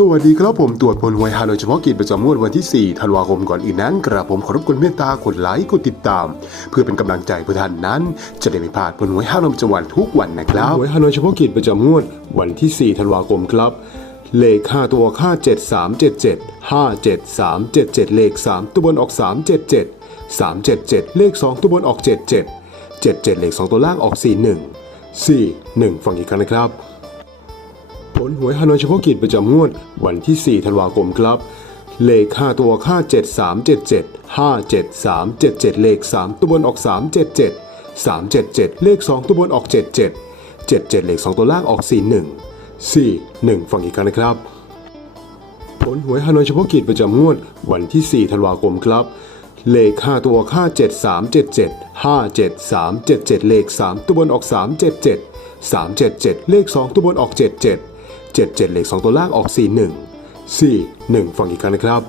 สวัสดีครับผมตรวจผลหวยฮานอยเฉพาะกิจประจำงวดวันที่ 4 ธันวาคมก่อนอื่นนั้นกระผมขอรบกวนเมตตากดไลค์กดติดตาม เพื่อเป็นกำลังใจเพื่อท่านนั้น จะได้ไม่พลาดผลหวยฮานอยประจำวันทุกวันนะครับหวยฮานอยเฉพาะกิจประจำงวดวันที่ 4 ธันวาคมครับ เลข5ตัวค่า7377 57377 เลข 3 ตัวบนออก 377 377 เลข 2 ตัวบนออก 77 77 เลข 2 ตัวล่างออก 41 41 ฟังอีกครั้งนะครับ ผลหวยฮานอยเฉพาะกิจประจำงวดวันที่ 4 ธันวาคมครับ เลข 5 ตัวค่า 7377 57377 เลข 3 ตัวบนออก 377 377 เลข 2 ตัวบนออก 77 77 เลข 2 ตัวล่างออก 41 41 ฟังอีกครั้งนะครับ ผลหวยฮานอยเฉพาะกิจประจำงวดวันที่ 4 ธันวาคมครับเลข 5 ตัวค่า 7377 57377 เลข 3 ตัวบนออก 377 377 เลข 2 ตัวบนออก 77 77 เหล็ก 2 ตัวล่างออก 41 41 ฟังอีกครั้งนะครับ